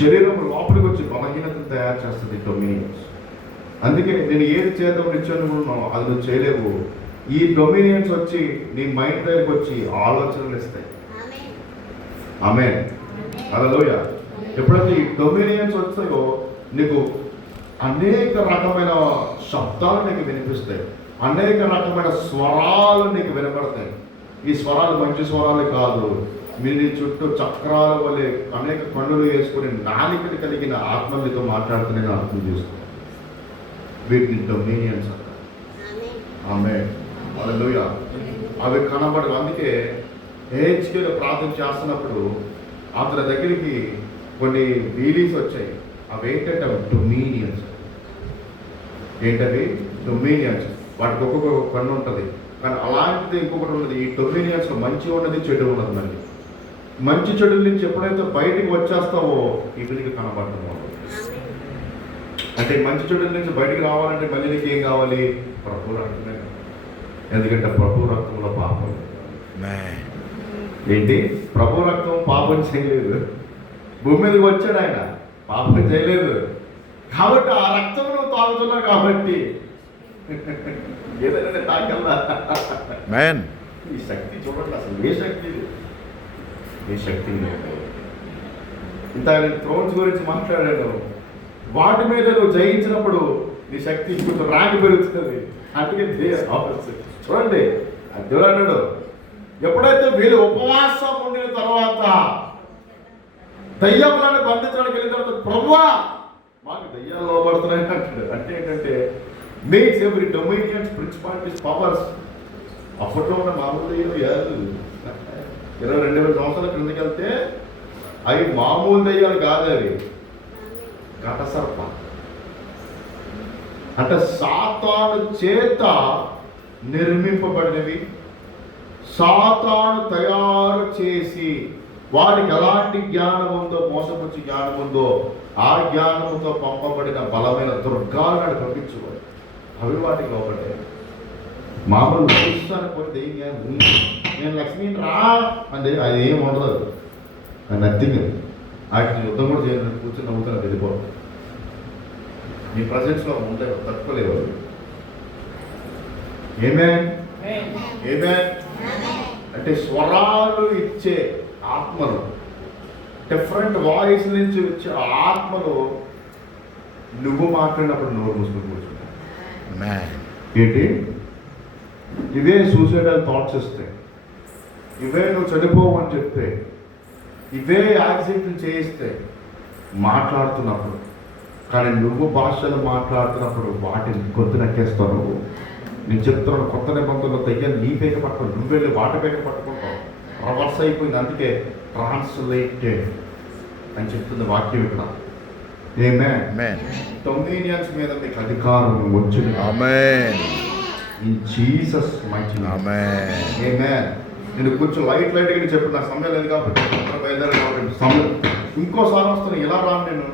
శరీరం లోపలికి వచ్చి బలహీనతను తయారు చేస్తుంది డొమినియన్స్. అందుకే నేను ఏది చేద్దాం ఇచ్చాను అది నువ్వు చేయలేవు. ఈ డొమినియన్స్ వచ్చి నీ మైండ్ దగ్గరికి వచ్చి ఆలోచనలు ఇస్తాయి. ఆమేన్, హల్లెలూయా. ఎప్పుడైతే ఈ డొమినియన్స్ వస్తాయో నీకు అనేక రకమైన శబ్దాలు నీకు వినిపిస్తాయి, అనేక రకమైన స్వరాలు నీకు వినపడతాయి. ఈ స్వరాలు మంచి స్వరాలు కాదు, మీరు చుట్టూ చక్రాల వలె అనేక కన్నులు వేసుకుని నాలికలు కలిగిన ఆత్మలతో మాట్లాడుతూ నేను అర్థం చేస్తాను. వీటిని డొమినియన్స్ అంటారు. ఆమేన్, హల్లెలూయా. అవి కనబడవు. అందుకే హెచ్కేలో ప్రార్థన చేస్తున్నప్పుడు అతని దగ్గరికి కొన్ని వీలీస్ వచ్చాయి. అవి ఏంటంటే అవి డొమినియన్స్. ఏంటవి? డొమినియన్స్. వాటికి ఒక్కొక్క కన్ను ఉంటుంది, కానీ అలాంటిది ఇంకొకటి ఉన్నది. ఈ డొమినియన్స్ మంచి ఉన్నది, చెడు ఉన్నది. మళ్ళీ మంచి చెడుల నుంచి ఎప్పుడైతే బయటికి వచ్చేస్తావో వీటికి కనబడతాము. అంటే మంచి చెడుల నుంచి బయటికి రావాలంటే మళ్ళీ నీకు ఏం కావాలి? ప్రభు రక్తమే. ఎందుకంటే ప్రభు రక్తంలో పాపం ఏంటి? ప్రభు రక్తం పాపం చేయలేదు. భూమి మీదకి వచ్చాడు ఆయన, పాపం చేయలేదు. కాబట్టి ఆ రక్తం నువ్వు తాగుతున్నావు కాబట్టి ఏదైనా తాగల్లా. ఈ శక్తి చూడండి, అసలు ఏ శక్తి ఇది? ఏ శక్తి? ఇంత థ్రోన్స్ గురించి మాట్లాడాను. వాటి మీద నువ్వు జయించినప్పుడు నీ శక్తి కొంచెం రాగి పెరుగుతుంది. అందుకే చూడండి, దేవుడు అన్నాడు, ఎప్పుడైతే వీళ్ళు ఉపవాసం ఉండిన తర్వాత దయ్యములను బంధించడానికి వెళ్ళిన తర్వాత ప్రభువా మాకు దయ్యాలు లోపడుతున్నాయి అంటాడు. అంటే ఏంటంటే makes every dominions principalities powers. అప్పట్లో ఉన్న మామూలు దయ్యాలు 22,000 సంవత్సరాల క్రిందకి వెళ్తే అవి మామూలు దయ్యాలు కాదు, అవి ఘటసర్ప. అంటే సాతాను చేత నిర్మింపబడినవి, సాతాను తయారు చేసి వాడికి ఎలాంటి జ్ఞానం ఉందో, మోసపుచ్చి జ్ఞానం ఉందో ఆ జ్ఞానంతో పంపబడిన బలమైన దుర్గాలను పంపించుకోవాలి. అవి వాటికి లోపడే మామూలు చూస్తాను పోతే నేను లక్ష్మీని రా అంటే అది ఏం ఉండదు, అది నథింగ్. వాటిని యుద్ధం కూడా చేయాలని కూర్చొని నవ్వుతాను, వెళ్ళిపోవడం. నీ ప్రజెన్స్లో ఉంటాయి, తట్టుకోలేవు. ఏమేన్ ఏమేన్ అంటే స్వరాలు ఇచ్చే ఆత్మలు, డిఫరెంట్ వాయిస్ నుంచి వచ్చే ఆత్మలు నువ్వు మాట్లాడినప్పుడు నోరు మూసుకొని కూర్చుంటాయి. ఏంటి? ఇవే సూసైడల్ థాట్స్ ఇస్తాయి, ఇవే నువ్వు చనిపోవు అని చెప్తే, ఇవే యాక్సిడెంట్లు చేయిస్తే మాట్లాడుతున్నప్పుడు. కానీ నువ్వు భాషలు మాట్లాడుతున్నప్పుడు వాటిని గొంతు నక్కేస్తావు. నువ్వు నేను చెప్తున్నాను, కొత్త నిబంధనలో దయ్యాలు నీ పేక పట్టుకోండి, నువ్వు వెళ్ళి వాటి పేక పట్టుకుంటావు. రివర్స్ అయిపోయింది. అందుకే ట్రాన్స్లేటెడ్ అని చెప్తుంది వాక్యం ఇక్కడ. ఆమేన్. డొమినియన్స్ మీద మీకు అధికారం వచ్చింది. Amen. In Jesus mighty name. Amen. Amen. నేను కొంచెం లైట్గా చెప్పిన సమయం లేదు కాబట్టి బయలుదేరి కాబట్టి సమయం ఇంకోసారి వస్తాను. ఇలా రాను నేను.